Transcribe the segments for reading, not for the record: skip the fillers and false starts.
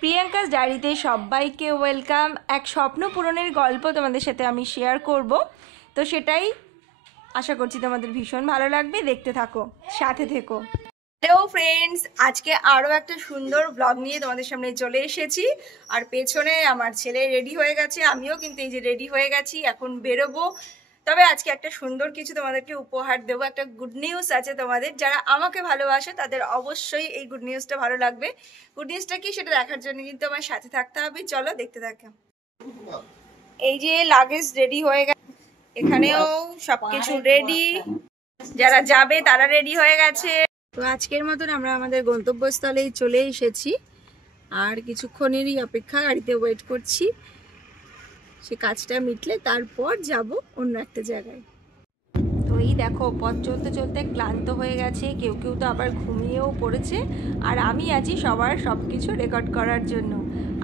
Priyanka's ডায়েরিতে সবাইকে welcome. এক স্বপ্ন পূরণের গল্প তোমাদের সাথে আমি শেয়ার করব, তো সেটাই আশা করছি তোমাদের ভীষণ ভালো লাগবে। দেখতে থাকো, সাথে থেকো। হ্যালো ফ্রেন্ডস, আজকে আরও একটা সুন্দর ব্লগ নিয়ে তোমাদের সামনে চলে এসেছি। আর পেছনে আমার ছেলে রেডি হয়ে গেছে, আমিও কিন্তু এই যে রেডি হয়ে গেছি, এখন বেরোবো। তবে আজকে একটা সুন্দর কিছু তোমাদেরকে উপহার দেবো, একটা গুড নিউজ আছে তোমাদের। যারা আমাকে ভালোবাসে তাদের অবশ্যই এই গুড নিউজটা ভালো লাগবে। গুড নিউজটা কি সেটা দেখার জন্য কিন্তু আমার সাথে থাকতে হবে। চলো দেখতে থাকো। এই যে লাগেজ রেডি হয়ে গেছে, এখানেও সবকিছু রেডি, যারা যাবে তারা রেডি হয়ে গেছে। তো আজকের মতন আমরা আমাদের গন্তব্যস্থলেই চলে এসেছি, আর কিছুক্ষণেরই অপেক্ষা, গাড়িতে ওয়েট করছি। সে কাজটা মিটলে তারপর যাব অন্য একটা জায়গায়। তো এই দেখো, পথ চলতে চলতে ক্লান্ত হয়ে গেছে, কেউ কেউ তো আবার ঘুমিয়েও পড়েছে। আর আমি আছি সবার সব কিছু রেকর্ড করার জন্য।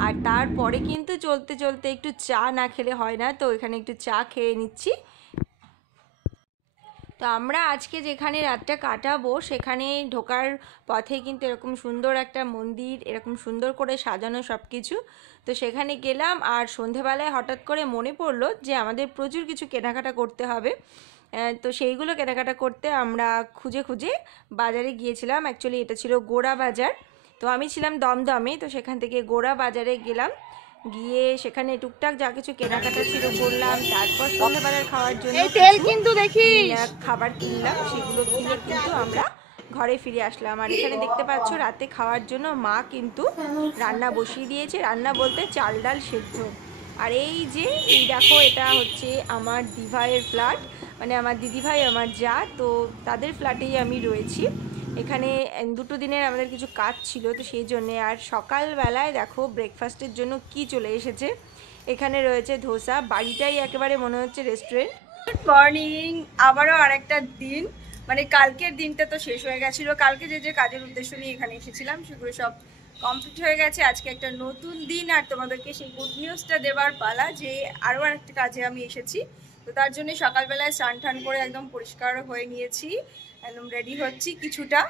আর তারপরে কিন্তু চলতে চলতে একটু চা না খেলে হয় না, তো এখানে একটু চা খেয়ে নিচ্ছি। তো আমরা আজকে যেখানে রাতটা কাটাবো সেখানে ঢোকার পথে কিন্তু এরকম সুন্দর একটা মন্দির, এরকম সুন্দর করে সাজানো সব কিছু। তো সেখানে গেলাম, আর সন্ধেবেলায় হঠাৎ করে মনে পড়লো যে আমাদের প্রচুর কিছু কেনাকাটা করতে হবে। তো সেইগুলো কেনাকাটা করতে আমরা খুঁজে খুঁজে বাজারে গিয়েছিলাম। অ্যাকচুয়ালি এটা ছিল গোড়া বাজার, তো আমি ছিলাম দমদমে, তো সেখান থেকে গোড়া বাজারে গেলাম। গিয়ে সেখানে টুকটাক যা কিছু কেনাকাটা ছিল করলাম। তারপর সন্ধ্যাবেলার খাওয়ার জন্য তেল কিন্তু দেখি খাবার কিনলাম, সেগুলো কিনে কিন্তু আমরা ঘরে ফিরে আসলাম। আর এখানে দেখতে পাচ্ছ রাতে খাওয়ার জন্য মা কিন্তু রান্না বসিয়ে দিয়েছে। রান্না বলতে চাল ডাল সেদ্ধ। আর এই যে এই দেখো, এটা হচ্ছে আমার দিভাইয়ের ফ্ল্যাট, মানে আমার দিদিভাই আমার যা, তো তাদের ফ্ল্যাটেই আমি রয়েছি। এখানে দুটো দিনের আমাদের কিছু কাজ ছিল, তো সেই জন্যে। আর সকালবেলায় দেখো ব্রেকফাস্টের জন্য কি চলে এসেছে। এখানে রয়েছে ধোসা, বাড়িটাই একেবারে মনে হচ্ছে রেস্টুরেন্ট। গুড মর্নিং, আবারও আরেকটা দিন, মানে কালকের দিনটা তো শেষ হয়ে গেছিলো। কালকে যে যে কাজের উদ্দেশ্য নিয়ে এখানে এসেছিলাম সেগুলো সব কমপ্লিট হয়ে গেছে। আজকে একটা নতুন দিন, আর তোমাদেরকে সেই গুড নিউজটা দেওয়ার পালা যে আরও একটা কাজে আমি এসেছি। তো তার জন্য সকালবেলায় স্নান টান করে একদম পরিষ্কার হয়ে নিয়েছি, একদম রেডি হচ্ছি কিছুটা।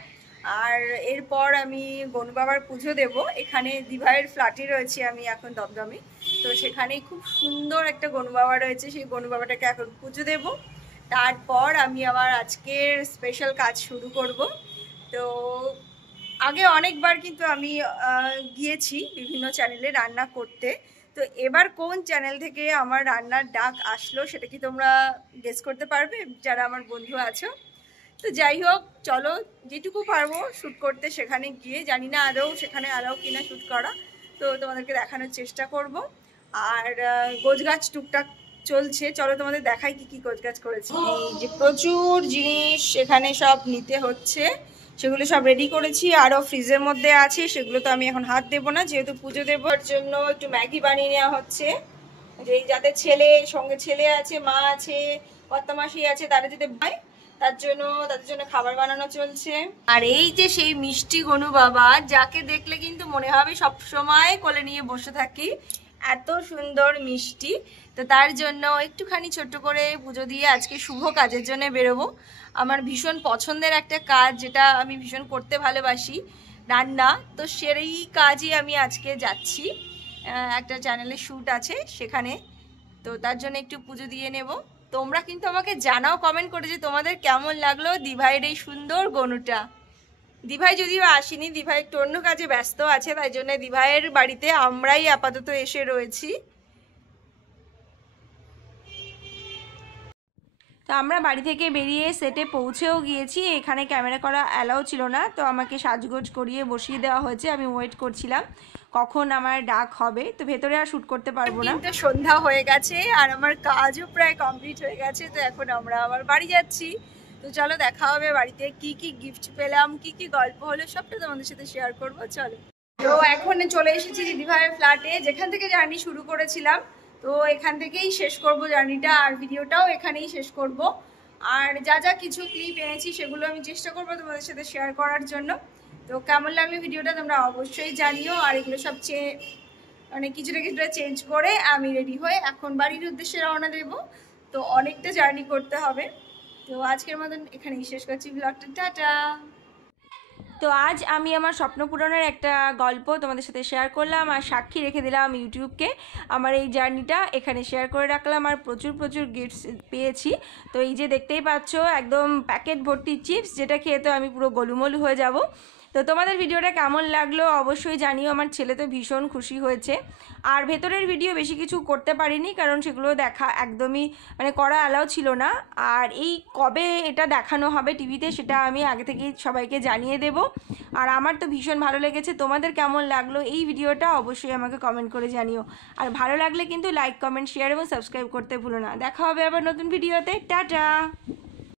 আর এরপর আমি গনু বাবার পুজো দেব। এখানে দিভাইয়ের ফ্ল্যাটে রয়েছি আমি এখন দমদমে, তো সেখানেই খুব সুন্দর একটা গনু বাবা রয়েছে, সেই গনু বাবাটাকে এখন পুজো দেব। তারপর আমি আবার আজকের স্পেশাল কাজ শুরু করব। তো আগে অনেকবার কিন্তু আমি গিয়েছি বিভিন্ন চ্যানেলে রান্না করতে, তো এবার কোন চ্যানেল থেকে আমার রান্নার ডাক আসলো সেটা কি তোমরা গেস করতে পারবে যারা আমার বন্ধু আছো? তো যাই হোক, চলো যেটুকু পারবো শ্যুট করতে সেখানে গিয়ে, জানি না আদৌ সেখানে আলাও কিনা শ্যুট করা, তো তোমাদেরকে দেখানোর চেষ্টা করব। আর গোছগাছ টুকটাক চলছে, চলো তোমাদের দেখাই কি কি গোছগাছ করেছি। এই যে প্রচুর জিনিস এখানে সব নিতে হচ্ছে, সেগুলো সব রেডি করেছি। আরও ফ্রিজের মধ্যে আছে, সেগুলো তো আমি এখন হাত দেবো না, যেহেতু পুজো দেওয়ার জন্য একটু ম্যাগি বানিয়ে নেওয়া হচ্ছে। যে যাদের ছেলে সঙ্গে ছেলে আছে, মা আছে, কর্তামাসি আছে, তারা যদি ভাই, তাদের জন্য খাবার বানানো চলছে। আর এই যে সেই মিষ্টি গনু বাবা, যাকে দেখলে কিন্তু মনে হবে সব সময় কোলে নিয়ে বসে থাকি, এত সুন্দর মিষ্টি। তো তার জন্য একটুখানি ছোট্ট করে পুজো দিয়ে আজকে শুভ কাজের জন্য বেরোবো। আমার ভীষণ পছন্দের একটা কাজ, যেটা আমি ভীষণ করতে ভালোবাসি, রান্না। তো সেই কাজই আমি আজকে যাচ্ছি, একটা চ্যানেলে শ্যুট আছে সেখানে, তো তার জন্য একটু পুজো দিয়ে নেব। তোমরা কিন্তু আমাকে জানাও কমেন্ট করে যে তোমাদের কেমন লাগলো দিভাইয়ের এই সুন্দর গনুটা। দিভাই যদিও আসেনি, দিভাই একটু অন্য কাজে ব্যস্ত আছে, তাই জন্য দিভাইয়ের বাড়িতে আমরাই আপাতত এসে রয়েছি। তো আমরা বাড়ি থেকে বেরিয়ে সেটে পৌঁছেও গিয়েছি। এখানে ক্যামেরা করা অ্যালাউ ছিল না, তো আমাকে সাজগোজ করিয়ে বসিয়ে দেওয়া হয়েছে। আমি ওয়েট করছিলাম কখন আমার ডাক হবে, তো ভেতরে আর শ্যুট করতে পারবো না। কিন্তু সন্ধ্যা হয়ে গেছে আর আমার কাজও প্রায় কমপ্লিট হয়ে গেছে, তো এখন আমরা আবার বাড়ি যাচ্ছি। তো চলো দেখা হবে বাড়িতে, কি কি গিফট পেলাম, কি কি গল্প হলো, সবটা তোমাদের সাথে শেয়ার করবো। চলো। তো এখন চলে এসেছি দিদিভাইয়ের ফ্ল্যাটে, যেখান থেকে জার্নি শুরু করেছিলাম। তো এখান থেকেই শেষ করব জার্নিটা, আর ভিডিওটাও এখানেই শেষ করব। আর যা যা কিছু ক্লিপ এনেছি সেগুলো আমি চেষ্টা করবো তোমাদের সাথে শেয়ার করার জন্য। তো কেমন লাগলো ভিডিওটা তোমরা অবশ্যই জানিও। আর এগুলো সব মানে কিছুটা কিছুটা চেঞ্জ করে আমি রেডি হয়ে এখন বাড়ির উদ্দেশ্যে রওনা দেব। তো অনেকটা জার্নি করতে হবে। তো আজকের মতন এখানেই শেষ করছি ব্লগটা, টাটা। তো তো আজ আমি আমার স্বপ্ন পূরণের একটা গল্প তোমাদের সাথে শেয়ার করলাম আর সাক্ষী রেখে দিলাম ইউটিউবকে। আমার এই জার্নিটা এখানে শেয়ার করে রাখলাম আর প্রচুর প্রচুর গিফটস পেয়েছি। তো এই যে দেখতেই পাচ্ছ একদম প্যাকেট ভর্তি চিপস, যেটা খেয়ে তো আমি পুরো গোলুমলু হয়ে যাব। তো তোমাদের ভিডিওটা কেমন লাগলো অবশ্যই জানিও। আমার ছেলে তো ভীষণ খুশি হয়েছে। আর ভেতরের ভিডিও বেশি কিছু করতে পারিনি, কারণ সেগুলো দেখা একদমই মানে করা অ্যালাউ ছিল না। আর এই কবে এটা দেখানো হবে টিভিতে সেটা আমি আগে থেকেই সবাইকে জানিয়ে দেব। আর আমার তো ভীষণ ভালো লেগেছে। তোমাদের কেমন লাগলো এই ভিডিওটা অবশ্যই আমাকে কমেন্ট করে জানিও। আর ভালো লাগলে কিন্তু লাইক, কমেন্ট, শেয়ার এবং সাবস্ক্রাইব করতে ভুলো না। দেখা হবে আবার নতুন ভিডিওতে। টাটা।